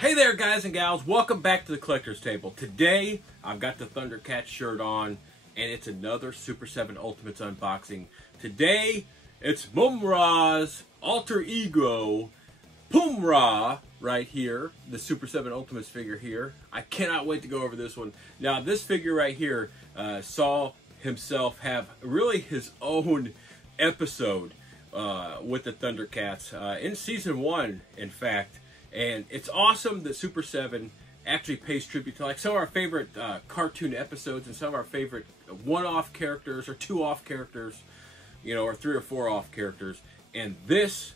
Hey there, guys and gals. Welcome back to the Collector's Table. Today, I've got the ThunderCats shirt on, and it's another Super 7 Ultimates unboxing. Today, it's Mumm-Ra's alter ego, Pumm-Ra, right here. The Super 7 Ultimates figure here. I cannot wait to go over this one. Now, this figure right here saw himself have really his own episode with the ThunderCats in Season 1, in fact. And it's awesome that Super 7 actually pays tribute to like some of our favorite cartoon episodes and some of our favorite one-off characters or two-off characters, you know, or 3 or 4 off characters. And this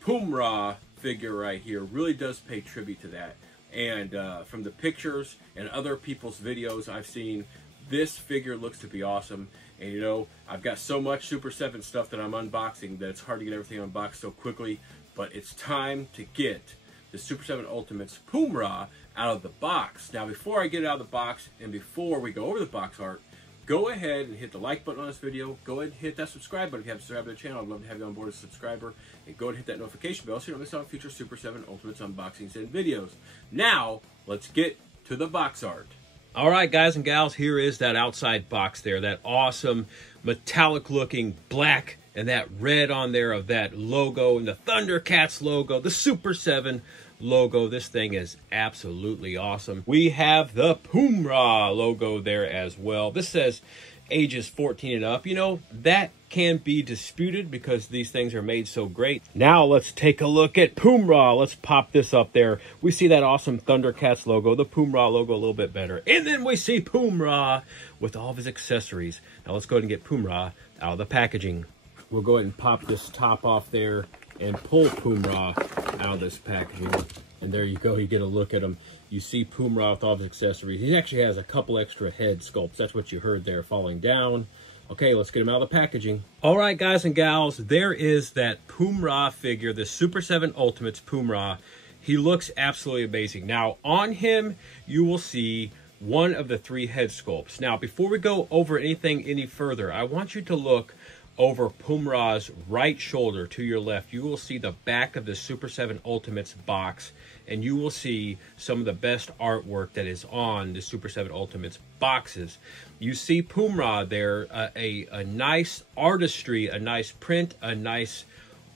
Pumm-Ra figure right here really does pay tribute to that. And from the pictures and other people's videos I've seen, this figure looks to be awesome. And you know, I've got so much Super 7 stuff that I'm unboxing that it's hard to get everything unboxed so quickly. But it's time to get the Super 7 Ultimates Pumm-Ra out of the box. Now, before I get it out of the box and before we go over the box art, go ahead and hit the like button on this video. Go ahead and hit that subscribe button if you haven't subscribed to the channel. I'd love to have you on board as a subscriber. And go ahead and hit that notification bell so you don't miss out on future Super 7 Ultimates unboxings and videos. Now, let's get to the box art. All right, guys and gals, here is that outside box there. That awesome metallic looking black and that red on there of that logo and the ThunderCats logo, the Super 7 logo. This thing is absolutely awesome. We have the Pumm-Ra logo there as well. This says ages 14 and up. You know, that can be disputed because these things are made so great. Now let's take a look at Pumm-Ra. Let's pop this up there. We see that awesome ThunderCats logo, the Pumm-Ra logo a little bit better. And then we see Pumm-Ra with all of his accessories. Now let's go ahead and get Pumm-Ra out of the packaging. We'll go ahead and pop this top off there and pull Pumm-Ra out of this packaging. And there you go, you get a look at him. You see Pumm-Ra with all his accessories. He actually has a couple extra head sculpts. That's what you heard there falling down. Okay, let's get him out of the packaging. All right, guys and gals, there is that Pumm-Ra figure, the Super 7 Ultimates Pumm-Ra. He looks absolutely amazing. Now, on him, you will see one of the 3 head sculpts. Now, before we go over anything any further, I want you to look over Pumm-Ra's right shoulder to your left. You will see the back of the Super 7 Ultimates box, and you will see some of the best artwork that is on the Super 7 Ultimates boxes. You see Pumm-Ra there, a nice artistry, a nice print, a nice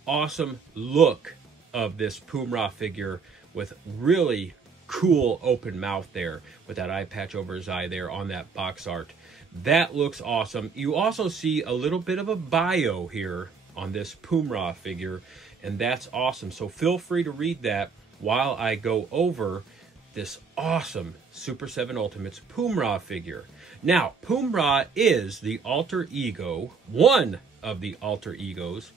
awesome look of this Pumm-Ra figure with really cool open mouth there with that eye patch over his eye there on that box art. That looks awesome. You also see a little bit of a bio here on this Pumm-Ra figure, and that's awesome. So feel free to read that while I go over this awesome Super 7 Ultimates Pumm-Ra figure. Now, Pumm-Ra is the alter ego, one of the alter egos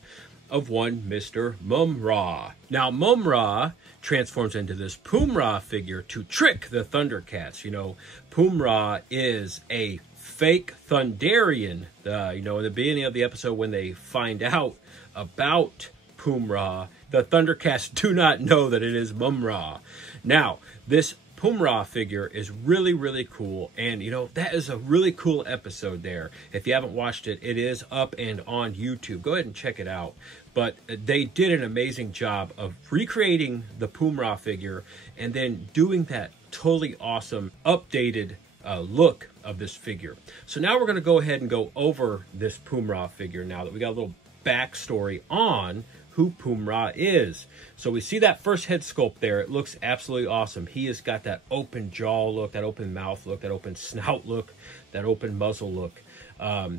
of one Mr. Mumm-Ra. Now, Mumm-Ra transforms into this Pumm-Ra figure to trick the ThunderCats. You know, Pumm-Ra is a fake Thunderian. You know, in the beginning of the episode when they find out about Pumm-Ra, the ThunderCats do not know that it is Mumm-Ra. Now, this Pumm-Ra figure is really, really cool. And, you know, that is a really cool episode there. If you haven't watched it, it is up and on YouTube. Go ahead and check it out. But they did an amazing job of recreating the Pumm-Ra figure and then doing that totally awesome, updated look of this figure. So now we're going to go ahead and go over this Pumm-Ra figure now that we got a little backstory on who Pumm-Ra is. So we see that first head sculpt there. It looks absolutely awesome. He has got that open jaw look, that open mouth look, that open snout look, that open muzzle look.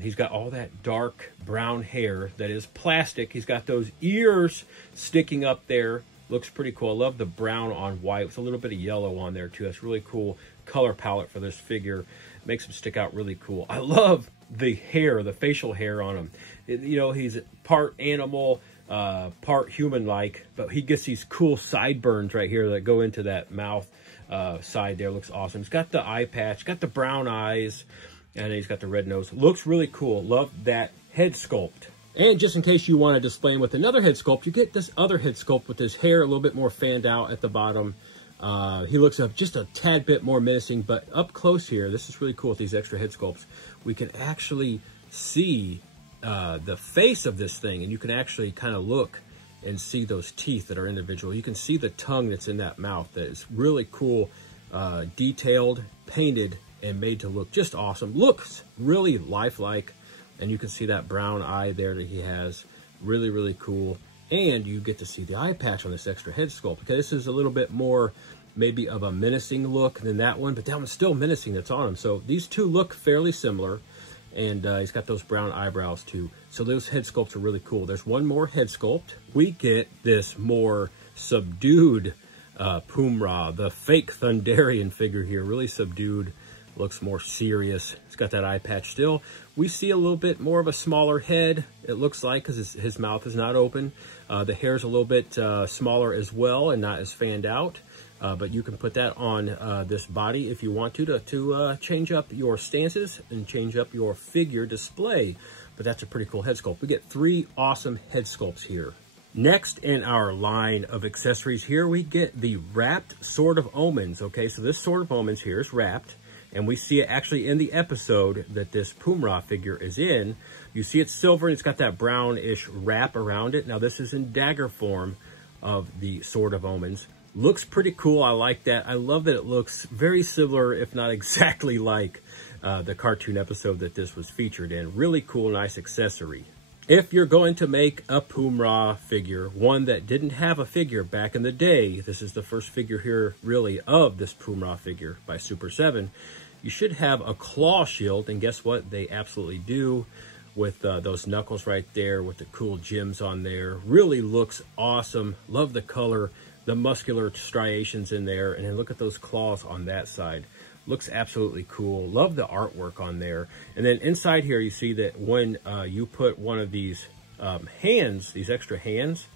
He's got all that dark brown hair that is plastic. He's got those ears sticking up there. Looks pretty cool. I love the brown on white with a little bit of yellow on there too. That's really cool color palette for this figure. Makes him stick out really cool. I love the hair, the facial hair on him. You know, he's part animal, part human-like, but he gets these cool sideburns right here that go into that mouth side there. Looks awesome. He's got the eye patch, got the brown eyes, and he's got the red nose. Looks really cool. Love that head sculpt. And just in case you want to display him with another head sculpt, you get this other head sculpt with his hair a little bit more fanned out at the bottom. He looks just a tad bit more menacing, but up close here, this is really cool with these extra head sculpts. We can actually see the face of this thing, and you can actually kind of look and see those teeth that are individual. You can see the tongue that's in that mouth. That is really cool, detailed, painted, and made to look just awesome. Looks really lifelike, and you can see that brown eye there that he has. Really, really cool. And you get to see the eye patch on this extra head sculpt, because this is a little bit more maybe of a menacing look than that one, but that one's still menacing that's on him. So these two look fairly similar. And he's got those brown eyebrows too. So those head sculpts are really cool. There's one more head sculpt. We get this more subdued Pumm-Ra, the fake Thunderian figure here. Really subdued, looks more serious. It's got that eye patch still. We see a little bit more of a smaller head, it looks like, because his mouth is not open. The hair's a little bit smaller as well and not as fanned out. But you can put that on this body if you want to change up your stances and change up your figure display. But that's a pretty cool head sculpt. We get 3 awesome head sculpts here. Next in our line of accessories here, we get the wrapped Sword of Omens. Okay, so this Sword of Omens here is wrapped, and we see it actually in the episode that this Pumm-Ra figure is in. You see it's silver and it's got that brownish wrap around it. Now this is in dagger form of the Sword of Omens. Looks pretty cool. I like that. I love that it looks very similar, if not exactly like the cartoon episode that this was featured in. Really cool, nice accessory. If you're going to make a Pumm-Ra figure, one that didn't have a figure back in the day, this is the first figure here really of this Pumm-Ra figure by Super7, you should have a claw shield, and guess what? They absolutely do, with those knuckles right there with the cool gems on there. Really looks awesome. Love the color. The muscular striations in there, and then look at those claws on that side. Looks absolutely cool. Love the artwork on there. And then inside here, you see that when you put one of these hands, these extra hands,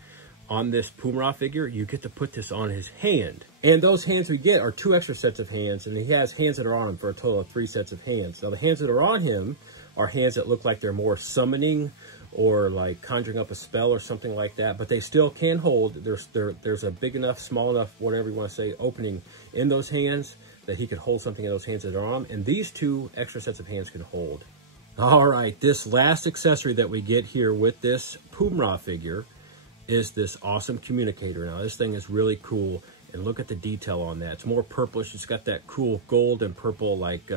on this Pumm-Ra figure, you get to put this on his hand. And those hands we get are 2 extra sets of hands, and he has hands that are on him for a total of 3 sets of hands. Now, the hands that are on him are hands that look like they're more summoning or like conjuring up a spell or something like that, but they still can hold. There's a big enough, small enough, whatever you want to say, opening in those hands that he could hold something in those hands that are on him, and these 2 extra sets of hands can hold. All right, this last accessory that we get here with this Pumm-Ra figure is this awesome communicator. Now, this thing is really cool, and look at the detail on that. It's more purplish. It's got that cool gold and purple like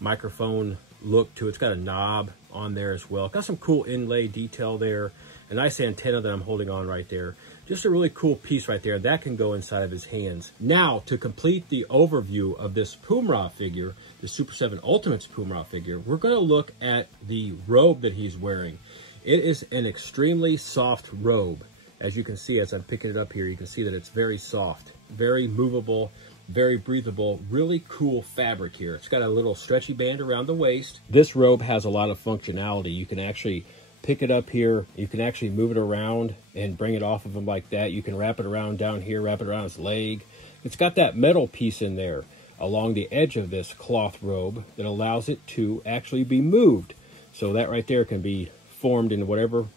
microphone look to it. It's got a knob on there as well. Got some cool inlay detail there. A nice antenna that I'm holding on right there. Just a really cool piece right there. That can go inside of his hands. Now, to complete the overview of this Pumm-Ra figure, the Super7 Ultimates Pumm-Ra figure, we're going to look at the robe that he's wearing. It is an extremely soft robe. As you can see, as I'm picking it up here, you can see that it's very soft, very movable, very breathable, really cool fabric here. It's got a little stretchy band around the waist. This robe has a lot of functionality. You can actually pick it up here. You can actually move it around and bring it off of him like that. You can wrap it around down here, wrap it around his leg. It's got that metal piece in there along the edge of this cloth robe that allows it to actually be moved. So that right there can be formed in whatever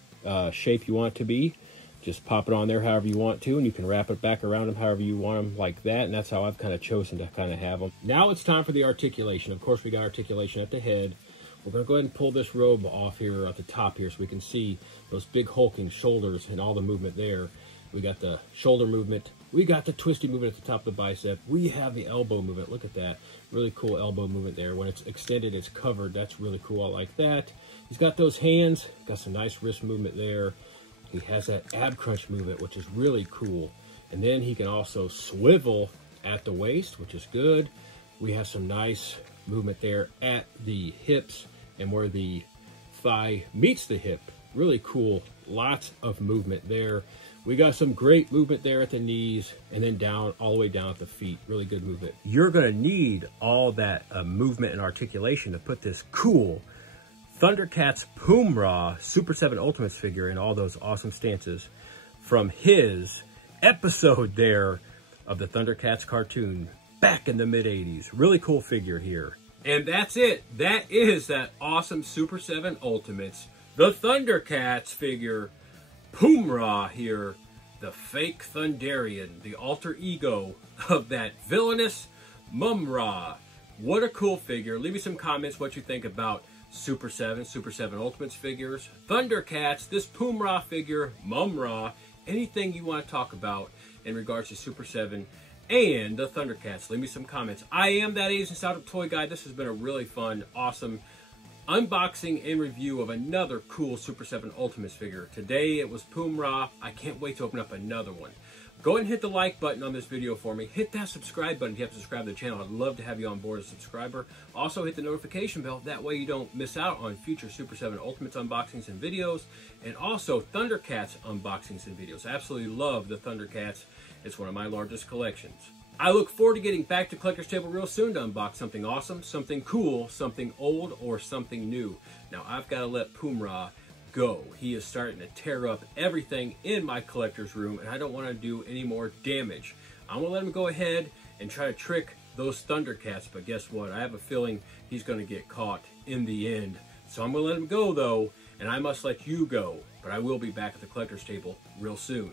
shape you want it to be. Just pop it on there however you want to, and you can wrap it back around them however you want them, like that. And that's how I've kind of chosen to kind of have them. Now it's time for the articulation. Of course, we got articulation at the head. We're going to go ahead and pull this robe off here at the top here so we can see those big hulking shoulders and all the movement there. We got the shoulder movement. We got the twisty movement at the top of the bicep. We have the elbow movement. Look at that. Really cool elbow movement there. When it's extended, it's covered. That's really cool. I like that. He's got those hands. Got some nice wrist movement there. He has that ab crunch movement, which is really cool. And then he can also swivel at the waist, which is good. We have some nice movement there at the hips and where the thigh meets the hip. Really cool. Lots of movement there. We got some great movement there at the knees and then down, all the way down at the feet. Really good movement. You're going to need all that movement and articulation to put this cool ThunderCats Pumm-Ra Super7 Ultimates figure in all those awesome stances from his episode there of the ThunderCats cartoon back in the mid-80s. Really cool figure here. And that's it. That is that awesome Super7 Ultimates, the ThunderCats figure, Pumm-Ra here, the fake Thunderian, the alter ego of that villainous Mumm-Ra. What a cool figure. Leave me some comments what you think about Super7 Ultimates figures, ThunderCats, this Pumm-Ra figure, Mumm-Ra, anything you want to talk about in regards to Super 7 and the ThunderCats. Leave me some comments. I am that Asian Style Toy Guy. This has been a really fun, awesome unboxing and review of another cool Super 7 Ultimates figure. Today it was Pumm-Ra. I can't wait to open up another one. Go ahead and hit the like button on this video for me. Hit that subscribe button if you have to subscribe to the channel. I'd love to have you on board as a subscriber. Also hit the notification bell. That way you don't miss out on future Super 7 Ultimates unboxings and videos. And also ThunderCats unboxings and videos. I absolutely love the ThunderCats. It's one of my largest collections. I look forward to getting back to Collector's Table real soon to unbox something awesome, something cool, something old, or something new. Now I've got to let Pumm-Ra go. He is starting to tear up everything in my collector's room, and I don't want to do any more damage. I'm going to let him go ahead and try to trick those ThunderCats, but guess what? I have a feeling he's going to get caught in the end. So I'm going to let him go, though, and I must let you go. But I will be back at the Collector's Table real soon.